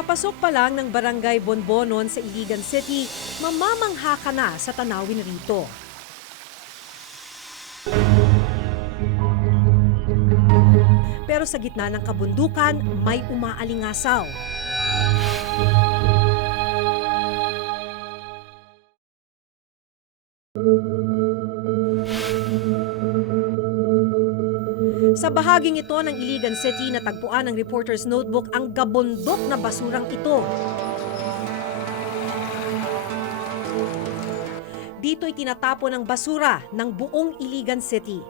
Papasok pa lang ng Barangay Bonbonon sa Iligan City, mamamangha ka na sa tanawin rito. Pero sa gitna ng kabundukan, may umaalingasaw. Sa bahaging ito ng Iligan City, natagpuan ng Reporter's Notebook ang gabundok na basurang ito. Dito'y tinatapon ng basura ng buong Iligan City.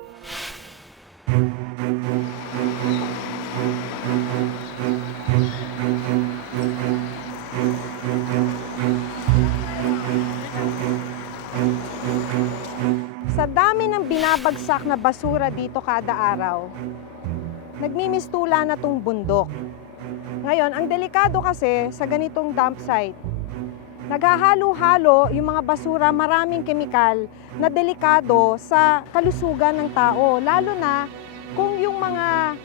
Sa dami ng binabagsak na basura dito kada araw, nagmimistula na tong bundok. Ngayon, ang delikado kasi sa ganitong dump site, naghahalo-halo yung mga basura, maraming kemikal na delikado sa kalusugan ng tao. Lalo na kung yung mga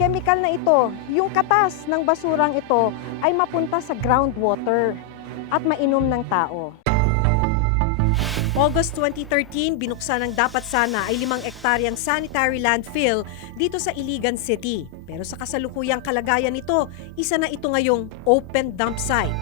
kemikal na ito, yung katas ng basurang ito ay mapunta sa groundwater at mainom ng tao. August 2013, binuksan ng dapat sana ay 5 ektaryang sanitary landfill dito sa Iligan City. Pero sa kasalukuyang kalagayan nito, isa na ito ngayong open dump site.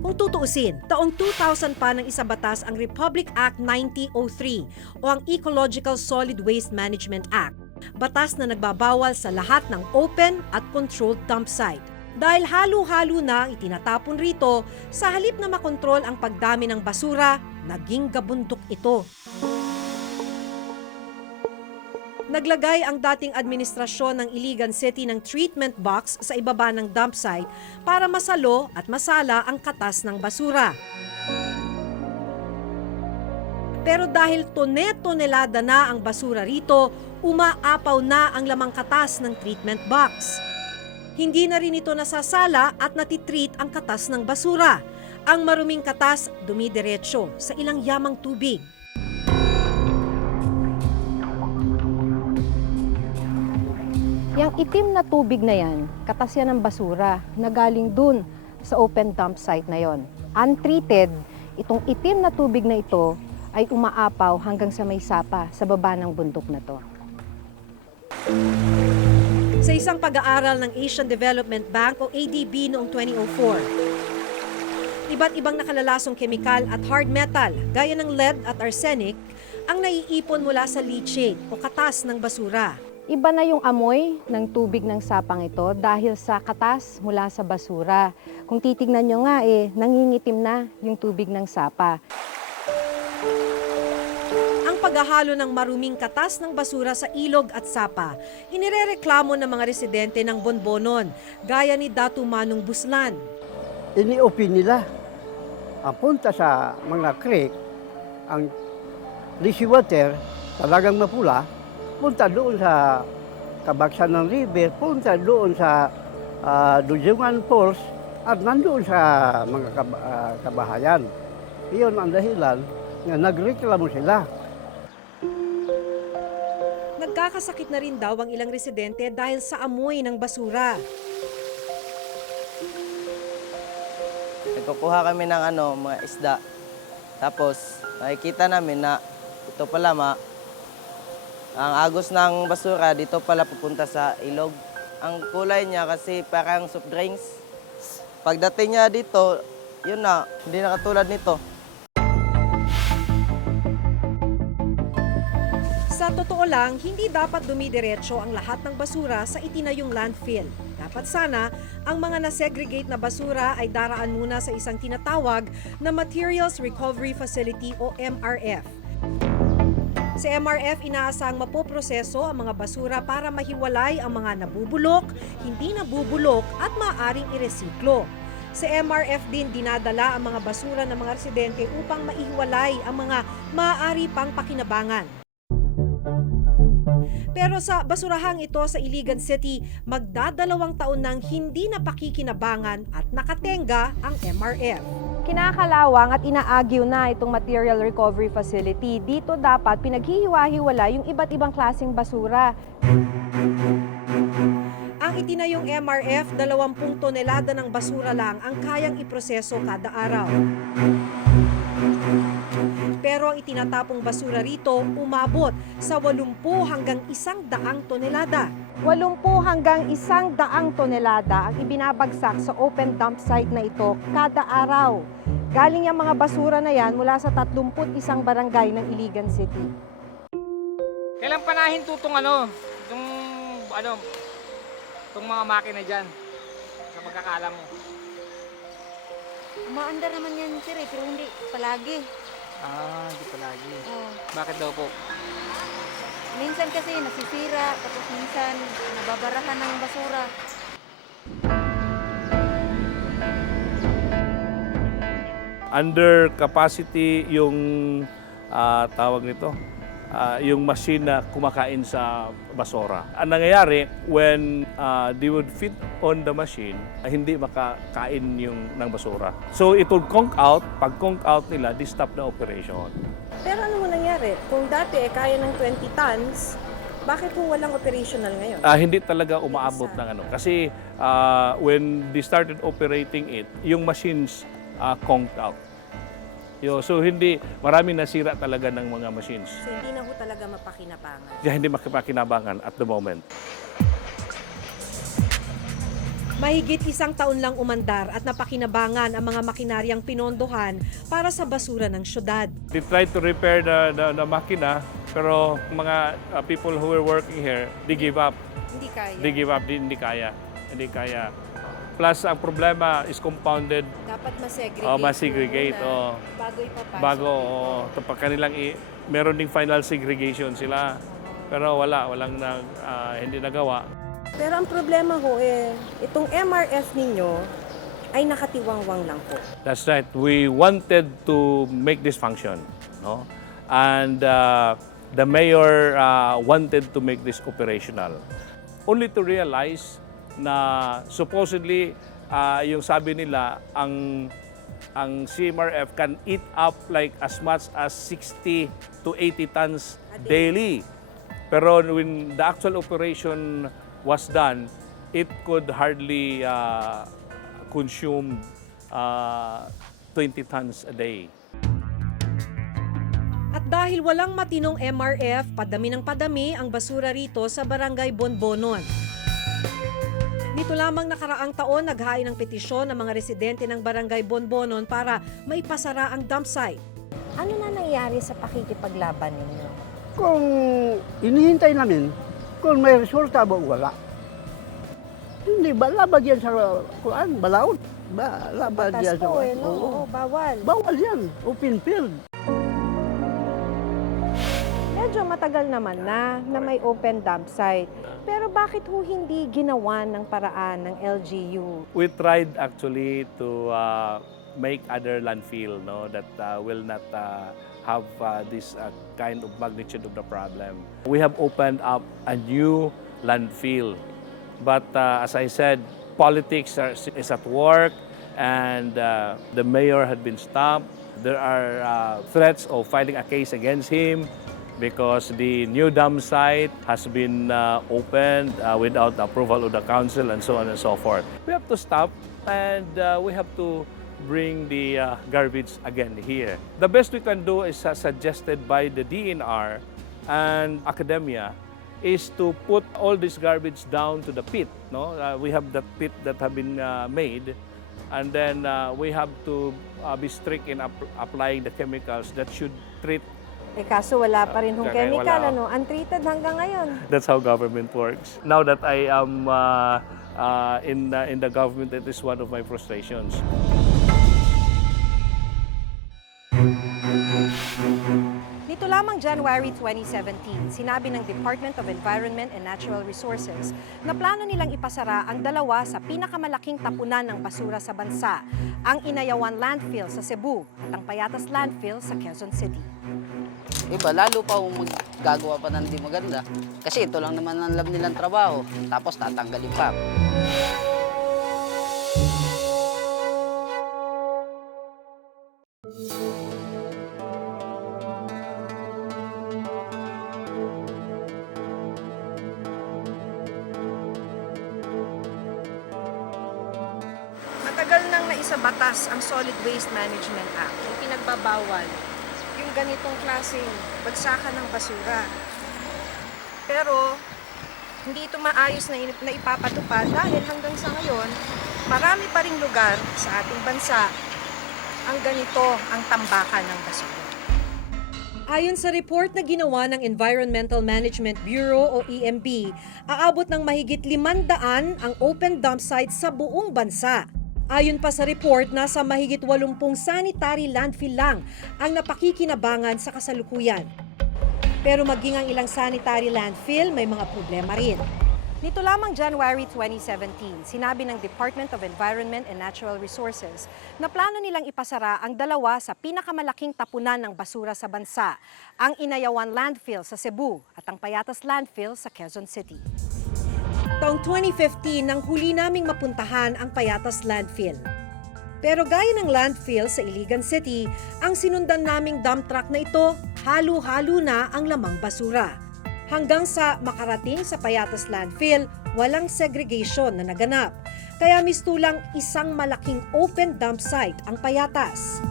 Kung tutuusin, taong 2000 pa nang isabatas ang Republic Act 9003 o ang Ecological Solid Waste Management Act. Batas na nagbabawal sa lahat ng open at controlled dump site. Dahil halo-halo na ang itinatapon rito, sa halip na makontrol ang pagdami ng basura, naging gabundok ito. Naglagay ang dating administrasyon ng Iligan City ng treatment box sa ibaba ng dump site para masalo at masala ang katas ng basura. Pero dahil tone-tonelada na ang basura rito, umaapaw na ang lamang katas ng treatment box. Hindi na rin ito nasasala at natitreat ang katas ng basura. Ang maruming katas dumidiretso sa ilang yamang tubig. Yang itim na tubig na yan, katas yan ng basura na galing dun sa open dump site na yon. Untreated, itong itim na tubig na ito ay umaapaw hanggang sa may sapa sa baba ng bundok na to. Sa isang pag-aaral ng Asian Development Bank o ADB noong 2004, iba't ibang nakalalasong kemikal at hard metal gaya ng lead at arsenic ang naiipon mula sa leachate o katas ng basura. Iba na yung amoy ng tubig ng sapang ito dahil sa katas mula sa basura. Kung titignan nyo nga nangingitim na yung tubig ng sapa. Ang paghahalo ng maruming katas ng basura sa ilog at sapa, inirereklamo ng mga residente ng Bonbonon, gaya ni Datu Manong Buslan. Ini-open nila ang punta sa mga creek, ang leasy water, talagang mapula, punta doon sa kabaksan ng river, punta doon sa Dujungan Falls, at nandoon sa mga kabahayan. Iyon ang dahilan na nagreklamo sila. Nagkakasakit na rin daw ang ilang residente dahil sa amoy ng basura. Nagkukuha kami ng mga isda. Tapos nakikita namin na ito pala ang agos ng basura dito pala pupunta sa ilog. Ang kulay niya kasi parang soft drinks. Pagdating niya dito, yun na, hindi na katulad nito. Sa totoo lang, hindi dapat dumidiretso ang lahat ng basura sa itinayong landfill. Dapat sana, ang mga nasegregate na basura ay daraan muna sa isang tinatawag na Materials Recovery Facility o MRF. Sa MRF, inaasang mapoproseso ang mga basura para mahiwalay ang mga nabubulok, hindi nabubulok at maaaring iresiklo. Sa MRF din dinadala ang mga basura ng mga residente upang maihiwalay ang mga maaari pang pakinabangan. Pero sa basurahang ito sa Iligan City, magdadalawang taon nang hindi napakikinabangan at nakatenga ang MRF. Kinakalawang at inaagyo na itong Material Recovery Facility. Dito dapat pinaghihiwa-hiwala yung iba't ibang klaseng basura. Ang itinayong MRF, 20 tonelada ng basura lang ang kayang iproseso kada araw. Pero ang itinatapong basura rito umabot sa 80 hanggang 100 tonelada. 80 hanggang 100 tonelada ang ibinabagsak sa open dump site na ito kada araw. Galing yung mga basura na yan mula sa 31 barangay ng Iligan City. Kailan panahin itong itong mga makina dyan sa pagkakaalam mo? Umaandar naman yan, sir, pero hindi palagi. Hindi palagi. Oh. Bakit daw po? Minsan kasi nasisira, tapos minsan nababarahan ng basura. Under capacity yung tawag nito, yung machine na kumakain sa basura. Ang nangyayari, when they would fit on the machine, hindi makakain yung ng basura. So it would conk out. Pag conk out nila, they stop the operation. Pero ano mo nangyari? Kung dati kaya ng 20 tons, bakit po walang operational ngayon? Hindi talaga umaabot ng ano. Kasi when they started operating it, yung machines conked out. So hindi, maraming nasira talaga ng mga machines. So hindi na ho talaga mapakinabangan. Kaya hindi makipakinabangan at the moment. Mahigit 1 taon lang umandar at napakinabangan ang mga makinaryang pinondohan para sa basura ng syudad. They tried to repair the makina, pero mga people who were working here, they give up. Hindi kaya. They give up, hindi kaya. Hindi kaya. Plus, ang problema is compounded. Dapat masegregate. Masegregate. muna bago ipapasok. Bago, kapag kanilang, meron ding final segregation sila. Pero walang hindi nagawa. Pero ang problema ho itong MRF ninyo ay nakatiwangwang lang po. That's right. We wanted to make this function. No? And the mayor wanted to make this operational. Only to realize na supposedly yung sabi nila ang CMRF can eat up like as much as 60 to 80 tons daily. Pero when the actual operation was done, it could hardly consume 20 tons a day. At dahil walang matinong MRF, padami ng padami ang basura rito sa Barangay Bonbonon. Nito lamang nakaraang taon, naghain ng petisyon ng mga residente ng Barangay Bonbonon para maipasara ang dump site. Ano na nangyari sa pakikipaglaban ninyo? Kung inihintay namin, kung may resulta ba wala. Hindi ba labag yan sa kuan, balaod? Labag yan sa kuan. Oo, bawal. Bawal yan, open field. Medyo matagal naman na may open dump site. Pero bakit ho hindi ginawa ng paraan ng LGU? We tried actually to make other landfill that will not have this kind of magnitude of the problem. We have opened up a new landfill. But as I said, politics is at work and the mayor had been stopped. There are threats of filing a case against him because the new dam site has been opened without approval of the council and so on and so forth. We have to stop and we have to bring the garbage again here. The best we can do is suggested by the DNR and academia is to put all this garbage down to the pit. We have that pit that have been made, and then we have to be strict in applying the chemicals that should treat. Kaso wala pa rin hong Kaya chemical, wala. untreated hanggang ngayon. That's how government works. Now that I am in the government, it is one of my frustrations. Nito lamang January 2017, sinabi ng Department of Environment and Natural Resources na plano nilang ipasara ang dalawa sa pinakamalaking tapunan ng basura sa bansa, ang Inayawan Landfill sa Cebu at ang Payatas Landfill sa Quezon City. Iba, lalo pa kung maggagawa pa ng di maganda. Kasi ito lang naman ang alam nilang trabaho. Tapos tatanggalin pa. sa batas ang Solid Waste Management Act. Yung pinagbabawal yung ganitong klaseng bagsakan ng basura. Pero hindi ito maayos na ipapatupad dahil hanggang sa ngayon, marami pa ring lugar sa ating bansa ang ganito ang tambakan ng basura. Ayon sa report na ginawa ng Environmental Management Bureau o EMB, aabot ng mahigit 500 ang open dump sites sa buong bansa. Ayon pa sa report, nasa mahigit 80 sanitary landfill lang ang napakikinabangan sa kasalukuyan. Pero maging ang ilang sanitary landfill, may mga problema rin. Nito lamang January 2017, sinabi ng Department of Environment and Natural Resources na plano nilang ipasara ang dalawa sa pinakamalaking tapunan ng basura sa bansa, ang Inayawan Landfill sa Cebu at ang Payatas Landfill sa Quezon City. Taong 2015 nang huli naming mapuntahan ang Payatas Landfill. Pero gaya ng landfill sa Iligan City, ang sinundan naming dump truck na ito, halo-halo na ang lamang basura. Hanggang sa makarating sa Payatas Landfill, walang segregation na naganap. Kaya mistulang isang malaking open dump site ang Payatas.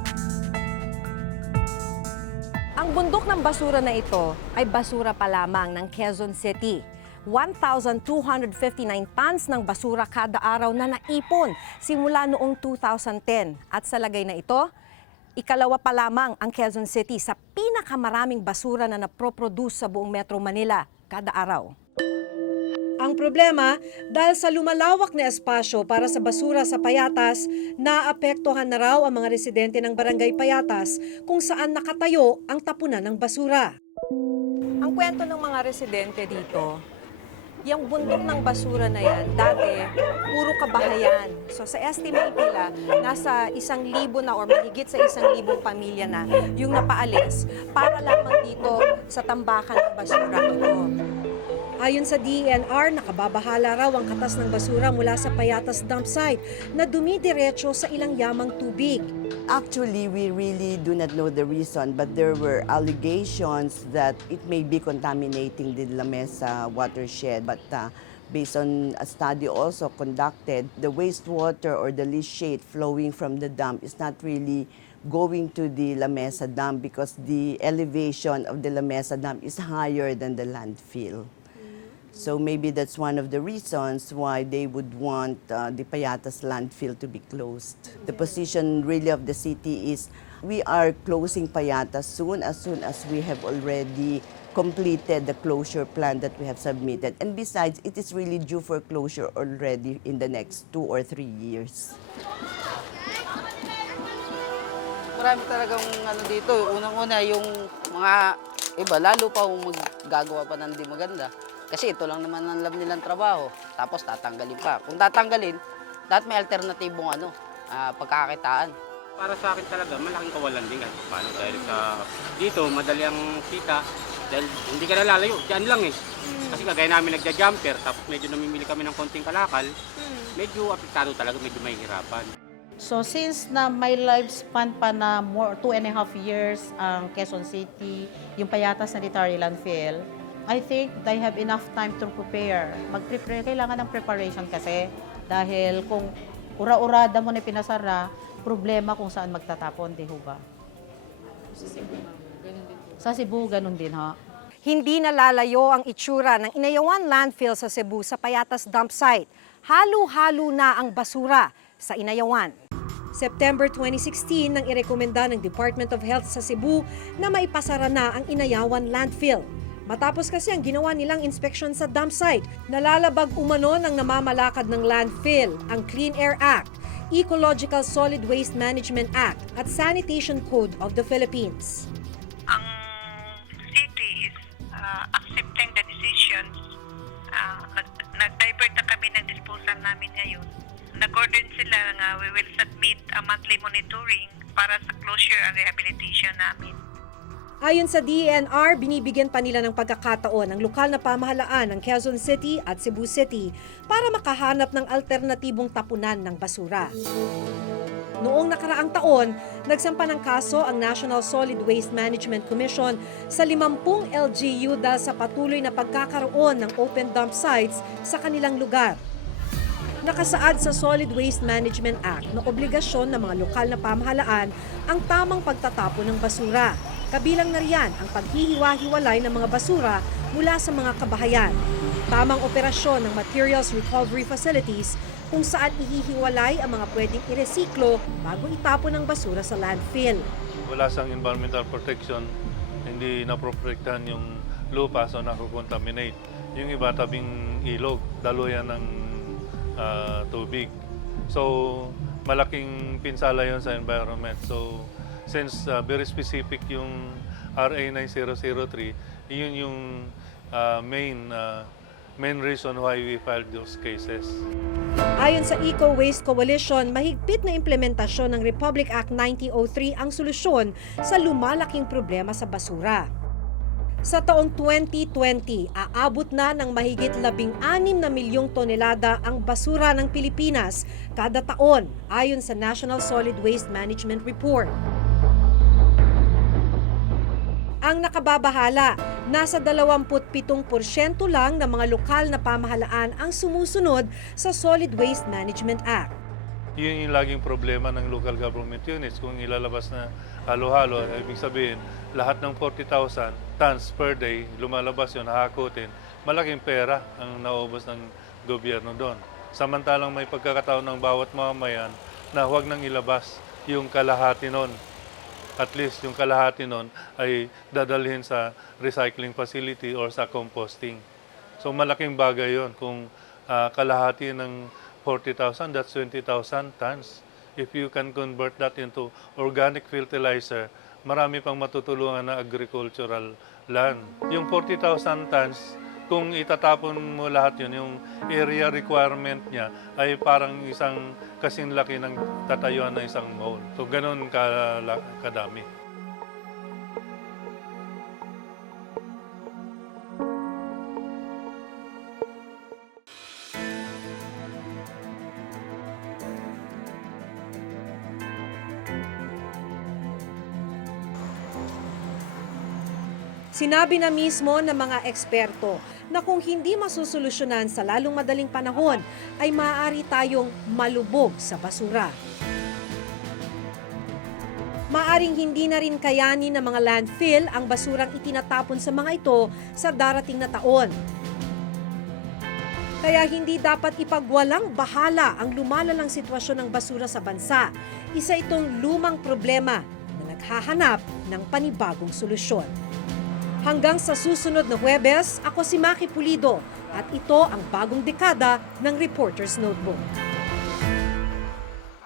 Ang bundok ng basura na ito ay basura pa lamang ng Quezon City. 1,259 tons ng basura kada araw na naipon simula noong 2010. At sa lagay na ito, ikalawa pa lamang ang Quezon City sa pinakamaraming basura na naproproduce sa buong Metro Manila kada araw. Ang problema, dahil sa lumalawak na espasyo para sa basura sa Payatas, naapektuhan na raw ang mga residente ng Barangay Payatas kung saan nakatayo ang tapunan ng basura. Ang kwento ng mga residente dito, yung bundok ng basura na yan, dati, puro kabahayan. So sa estimate nila, nasa 1,000 na or mahigit sa 1,000 pamilya na yung napaalis para lamang dito sa tambakan ng basura ito. Ayon sa DENR, nakababahala raw ang katas ng basura mula sa Payatas dump site na dumidiretso sa ilang yamang tubig. Actually, we really do not know the reason, but there were allegations that it may be contaminating the La Mesa watershed. But based on a study also conducted, the wastewater or the leachate flowing from the dump is not really going to the La Mesa dam because the elevation of the La Mesa dam is higher than the landfill. So maybe that's one of the reasons why they would want the Payatas landfill to be closed. The position really of the city is we are closing Payatas soon as we have already completed the closure plan that we have submitted. And besides, it is really due for closure already in the next 2 or 3 years. Marami talagang dito. Unang-una yung mga iba, lalo pa kung maggagawa pa ng di maganda. Kasi ito lang naman ang alam nilang trabaho. Tapos tatanggalin pa. Kung tatanggalin, dapat may alternatibong pagkakakitaan. Para sa akin talaga, malaking kawalan din kahit paano. Dahil dito, madali ang kita. Dahil hindi ka nalalayo, dyan lang eh. Kasi kagaya namin nagja-jumper, tapos medyo namimili kami ng konting kalakal, medyo apektado talaga, medyo mahihirapan. So since na may lifespan pa na more 2.5 years ang Quezon City, yung Payatas Sanitary Landfill, I think they have enough time to prepare. Mag-prepare, kailangan ng preparation kasi dahil kung ura-urada mo na pinasara, problema kung saan magtatapon, di ho ba? Sa Cebu, ganun din ha. Hindi nalalayo ang itsura ng Inayawan Landfill sa Cebu sa Payatas dump site. Halo-halo na ang basura sa Inayawan. September 2016 nang irekomenda ng Department of Health sa Cebu na maipasara na ang Inayawan Landfill. Matapos kasi ang ginawa nilang inspeksyon sa dump site, nalalabag umano ng namamalakad ng landfill, ang Clean Air Act, Ecological Solid Waste Management Act at Sanitation Code of the Philippines. Ang city is accepting the decisions. Nag-divert na kami ng disposal namin ngayon. Nag-order sila nga we will submit a monthly monitoring para sa closure and rehabilitation namin. Ayon sa DENR, binibigyan pa nila ng pagkakataon ang lokal na pamahalaan ng Quezon City at Cebu City para makahanap ng alternatibong tapunan ng basura. Noong nakaraang taon, nagsampa ng kaso ang National Solid Waste Management Commission sa 50 LGU dahil sa patuloy na pagkakaroon ng open dump sites sa kanilang lugar. Nakasaad sa Solid Waste Management Act na obligasyon ng mga lokal na pamahalaan ang tamang pagtatapon ng basura. Kabilang na riyan ang paghihiwa-hiwalay ng mga basura mula sa mga kabahayan. Tamang operasyon ng materials recovery facilities kung saan ihihiwalay ang mga pwedeng iresiklo bago itapon ng basura sa landfill. Wala sang environmental protection, hindi naproprotektahan yung lupa so nakokontaminate. Yung iba tabing ilog, daluyan ng tubig. So malaking pinsala yon sa environment. So since very specific yung RA 9003, yun yung main reason why we filed those cases. Ayon sa Eco Waste Coalition, mahigpit na implementasyon ng Republic Act 9003 ang solusyon sa lumalaking problema sa basura. Sa taong 2020, aabot na ng mahigit 16 na milyong tonelada ang basura ng Pilipinas kada taon, ayon sa National Solid Waste Management Report. Ang nakababahala, nasa 27% lang ng mga lokal na pamahalaan ang sumusunod sa Solid Waste Management Act. Yun yung laging problema ng local government units. Kung ilalabas na halo-halo, ibig sabihin, lahat ng 40,000 tons per day, lumalabas yun, hahakutin, malaking pera ang naubos ng gobyerno doon. Samantalang may pagkakataon ng bawat mamamayan na huwag nang ilabas yung kalahati nun. At least yung kalahati nun ay dadalhin sa recycling facility or sa composting. So malaking bagay yun. Kung kalahati ng 40,000, that's 20,000 tons. If you can convert that into organic fertilizer, marami pang matutulungan na agricultural land. Yung 40,000 tons, kung itatapon mo lahat yun, yung area requirement niya ay parang isang kasing laki ng tatayuan ng isang mall. So ganun kadami. Sinabi na mismo ng mga eksperto na kung hindi masusolusyonan sa lalong madaling panahon, ay maaari tayong malubog sa basura. Maaring hindi na rin kayanin ng mga landfill ang basurang itinatapon sa mga ito sa darating na taon. Kaya hindi dapat ipagwalang bahala ang lumalalang sitwasyon ng basura sa bansa. Isa itong lumang problema na naghahanap ng panibagong solusyon. Hanggang sa susunod na Huwebes, ako si Maki Pulido at ito ang bagong dekada ng Reporter's Notebook.